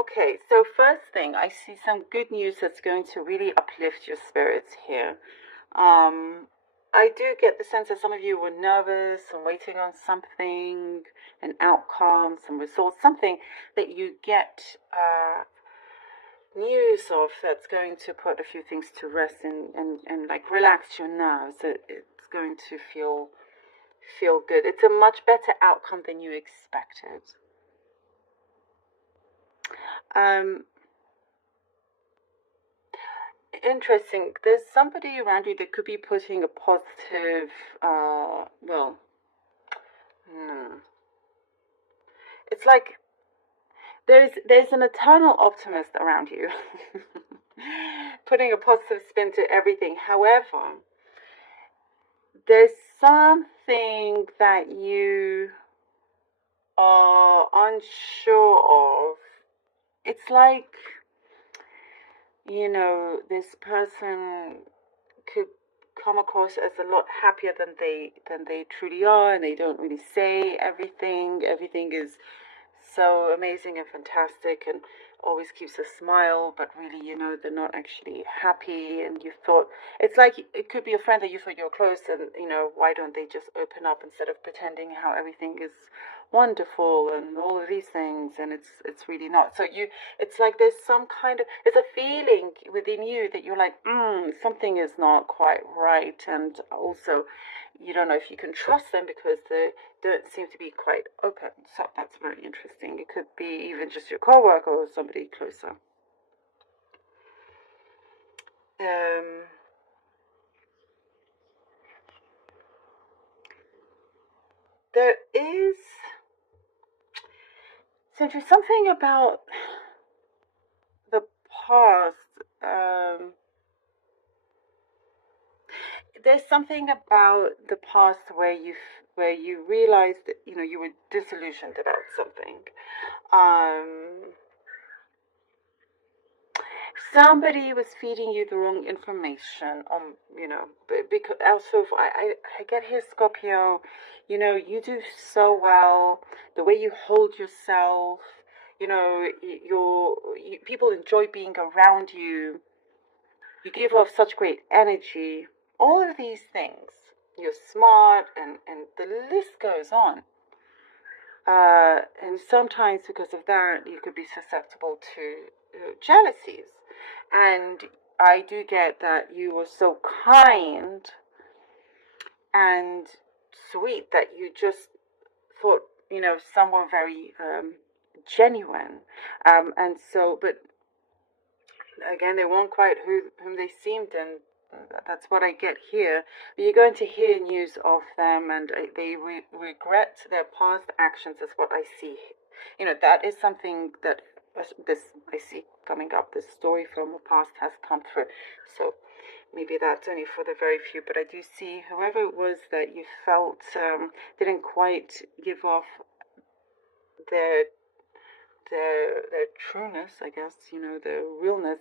Okay, so first thing, I see some good news that's going to really uplift your spirits here. Um, I do get the sense that some of you were nervous and waiting on something, an outcome, some results, something that you get news of that's going to put a few things to rest and like relax your nerves. It's going to feel good. It's a much better outcome than you expected. Um, Interesting. There's somebody around you that could be putting a positive, well, hmm. It's like there's an eternal optimist around you, putting a positive spin to everything. However, there's something that you are unsure of. It's like, this person could come across as a lot happier than they truly are, and they don't really say everything. Everything is so amazing and fantastic and always keeps a smile, but really, they're not actually happy. And you thought, it's like it could be a friend that you thought you were close, and why don't they just open up instead of pretending how everything is wonderful and all of these things, and it's really not. So it's like there's some kind of, there's a feeling within you that you're like, something is not quite right. And also, you don't know if you can trust them because they don't seem to be quite open. So that's very interesting. It could be even just your coworker or somebody closer. There is something about the past. There's something about the past where you realized that you were disillusioned about something. Somebody was feeding you the wrong information. Because also I get here, Scorpio. You do so well. The way you hold yourself. People enjoy being around you. You give off such great energy. All of these things. You're smart, and the list goes on. And sometimes because of that, you could be susceptible to jealousies. And I do get that you were so kind and sweet that you just thought, some were very genuine. And so, but again, they weren't quite whom they seemed, and that's what I get here. But you're going to hear news of them, and they regret their past actions, is what I see. That is something that this I see coming up. This story from the past has come through. So maybe that's only for the very few, but I do see whoever it was that you felt didn't quite give off their their trueness, I guess, their realness,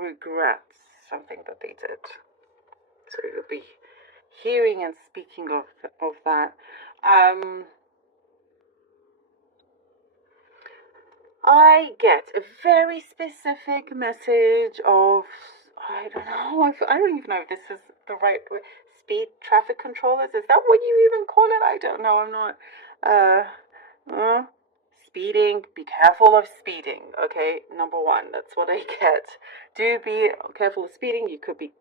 regrets something that they did. So you'll be hearing and speaking of that. I get a very specific message of, I don't know, I don't even know if this is the right word. Speed traffic controllers, is that what you even call it? I don't know. I'm not. Speeding, be careful of speeding, okay? Number one, that's what I get. Do be careful of speeding. You could be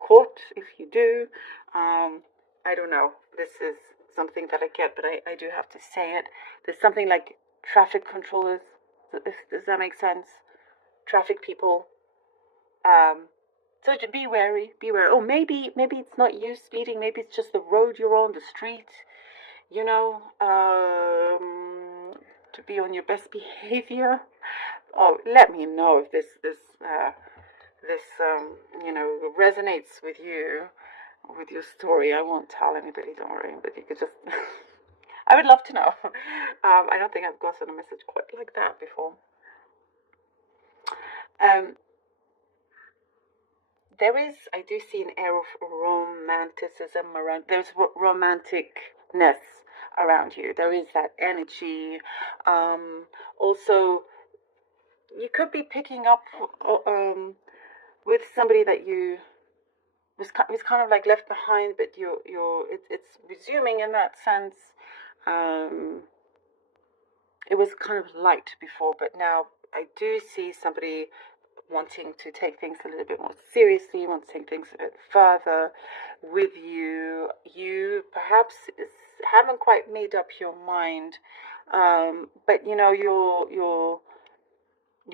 caught if you do. I don't know. This is something that I get, but I do have to say it. There's something like traffic controllers. Does that make sense? Traffic people. So be wary. Be wary. Oh, maybe it's not you speeding. Maybe it's just the road you're on, the street. To be on your best behavior. Oh, let me know if this resonates with you, with your story. I won't tell anybody, don't worry, but you could just I would love to know. I don't think I've gotten a message quite like that before. um there is, I do see an air of romanticism around. There's romanticness around you. There is that energy. Also, you could be picking up with somebody that you was kind of like left behind, but it's resuming in that sense. It was kind of light before, but now I do see somebody wanting to take things a little bit more seriously, want to take things a bit further with you. You perhaps haven't quite made up your mind, but you know you're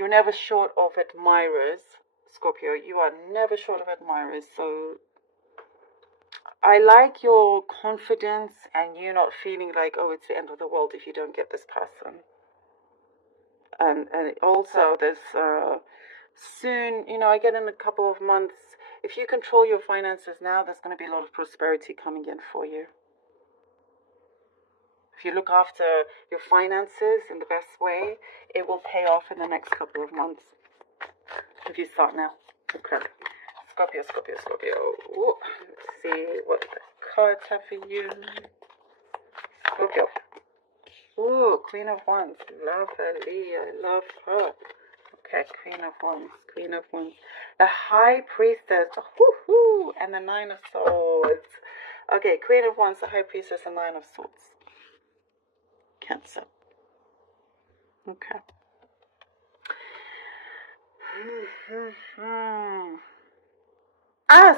never short of admirers, Scorpio. You are never short of admirers. So I like your confidence and you not feeling like, oh, it's the end of the world if you don't get this person. And also there's soon, you know, I get in a couple of months, if you control your finances now, there's going to be a lot of prosperity coming in for you. If you look after your finances in the best way, it will pay off in the next couple of months. If you start now. Okay. Scorpio, Scorpio, Scorpio. Ooh, let's see what the cards have for you. Scorpio. Ooh, Queen of Wands. Lovely. I love her. Okay, Queen of Wands. Queen of Wands. The High Priestess. Woohoo! And the Nine of Swords. Okay, Queen of Wands, the High Priestess, and Nine of Swords. Cancer. Okay.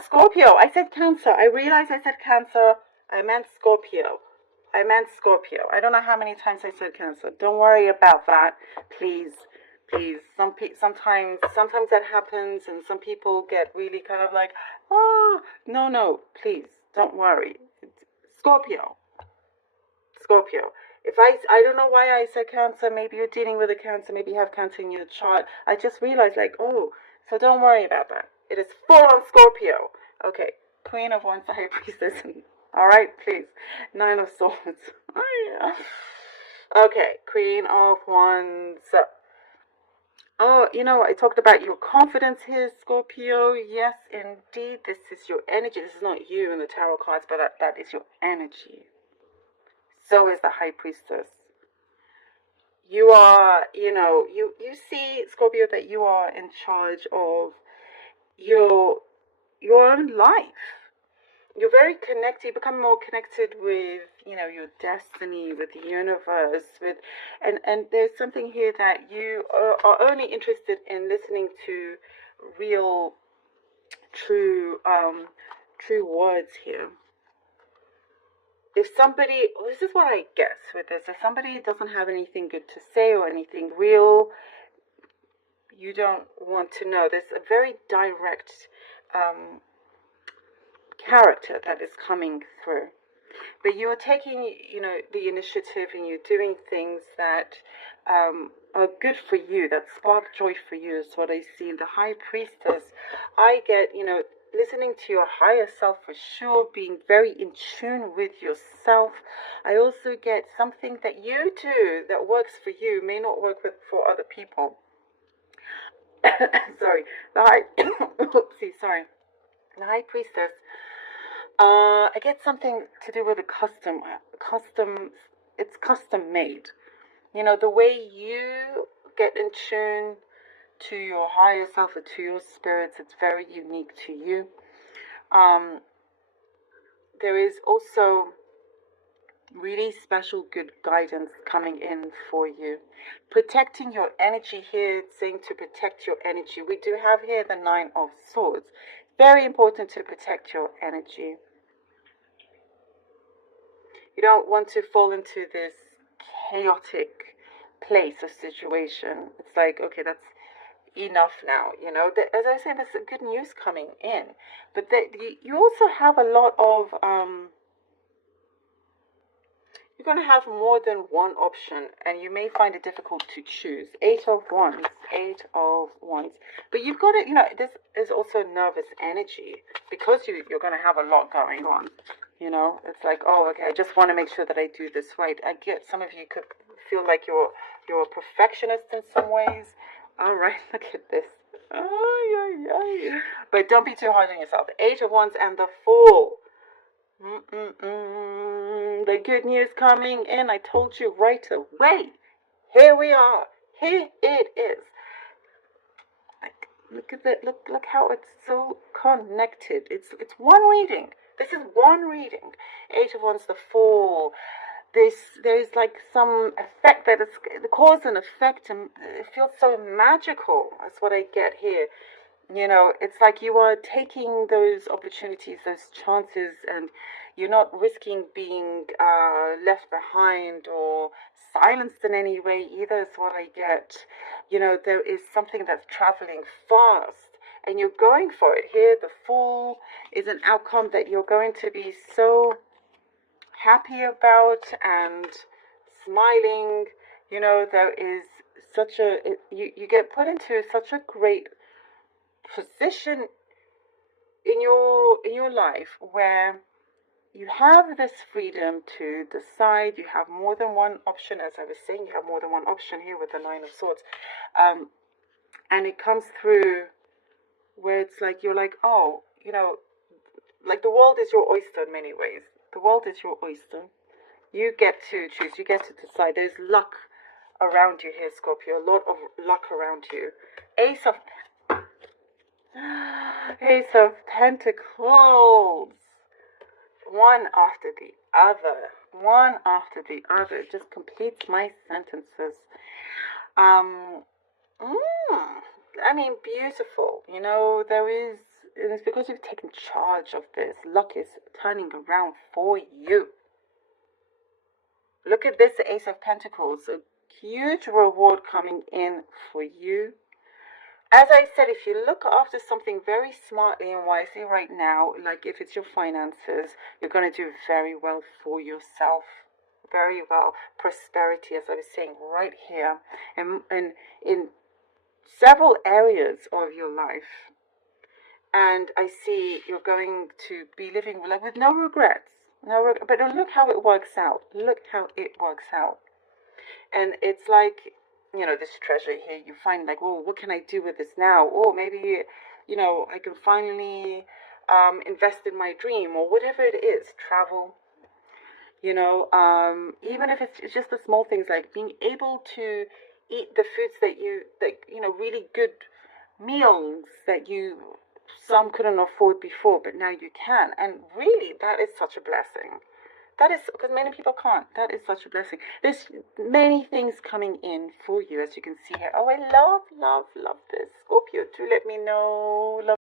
Scorpio. I said Cancer. I realized I said Cancer. I meant Scorpio. I meant Scorpio. I don't know how many times I said Cancer. Don't worry about that, please. Please. Sometimes that happens, and some people get really kind of like, oh, no. Please, don't worry. Scorpio. Scorpio. If I don't know why I said Cancer. Maybe you're dealing with a Cancer. Maybe you have Cancer in your chart. I just realized, like, oh, so don't worry about that. It is full on Scorpio. Okay, Queen of Wands, High Priestess. All right, please. Nine of Swords. Okay, Queen of Wands. Oh, you know, I talked about your confidence here, Scorpio. Yes, indeed. This is your energy. This is not you in the tarot cards, but that is your energy. So is the High Priestess. You are, you know, you see, Scorpio, that you are in charge of your own life. You're very connected. You become more connected with, you know, your destiny, with the universe, with, and there's something here that you are only interested in listening to real, true words here. If somebody, this is what I guess with this, if somebody doesn't have anything good to say or anything real, you don't want to know. There's a very direct character that is coming through. But you're taking, you know, the initiative, and you're doing things that are good for you, that spark joy for you, is what I see in the High Priestess. I get, you know, listening to your higher self for sure, being very in tune with yourself. I also get something that you do that works for you may not work for other people. Sorry. Oopsie, sorry. The High Priestess. I get something to do with a custom. It's custom made. You know, the way you get in tune to your higher self or to your spirits, it's very unique to you. There is also really special good guidance coming in for you. Protecting your energy here, it's saying to protect your energy. We do have here the Nine of Swords. Very important to protect your energy. You don't want to fall into this chaotic place or situation. It's like, okay, that's enough now, you know. As I said, there's good news coming in, but you also have a lot of you're going to have more than one option, and you may find it difficult to choose. Eight of Wands. But you've got to, you know, this is also nervous energy, because you're going to have a lot going on. You know, it's like, oh, okay, I just want to make sure that I do this right. I get some of you could feel like you're a perfectionist in some ways. All right, look at this. But don't be too hard on yourself. The Eight of Wands and the Fool. The good news coming in. I told you right away. Here we are. Here it is. Like, look at that. Look how it's so connected. It's one reading. This is one reading. Eight of Wands, the Fool. There's like some effect that is the cause and effect, and it feels so magical. That's what I get here. You know, it's like you are taking those opportunities, those chances, and you're not risking being left behind or silenced in any way either, is what I get. You know, there is something that's traveling fast, and you're going for it. Here, the Fool is an outcome that you're going to be so happy about and smiling. You know, there is such you get put into such a great position in your life where you have this freedom to decide. You have more than one option. As I was saying, you have more than one option here with the Nine of Swords, and it comes through where it's like you're like, oh, you know, like the world is your oyster in many ways. The world is your oyster. You get to choose. You get to decide. There's luck around you here, Scorpio. A lot of luck around you. Ace of Pentacles. One after the other. One after the other. It just completes my sentences. I mean, beautiful. You know, there is, and it's because you've taken charge of this. Luck is turning around for you. Look at this, the Ace of Pentacles. A huge reward coming in for you. As I said, if you look after something very smartly and wisely right now, like if it's your finances, you're going to do very well for yourself. Very well. Prosperity, as I was saying, right here. And in several areas of your life. And I see you're going to be living like with no regrets. But look how it works out. Look how it works out. And it's like, you know, this treasure here, you find like, well, what can I do with this now? Or maybe, you know, I can finally invest in my dream, or whatever it is. Travel, you know, even if it's just the small things, like being able to eat the foods that you know, really good meals that some couldn't afford before, but now you can. And really, that is such a blessing. That is, because many people can't. That is such a blessing. There's many things coming in for you, as you can see here. Oh, I love this. Scorpio, do let me know. Love.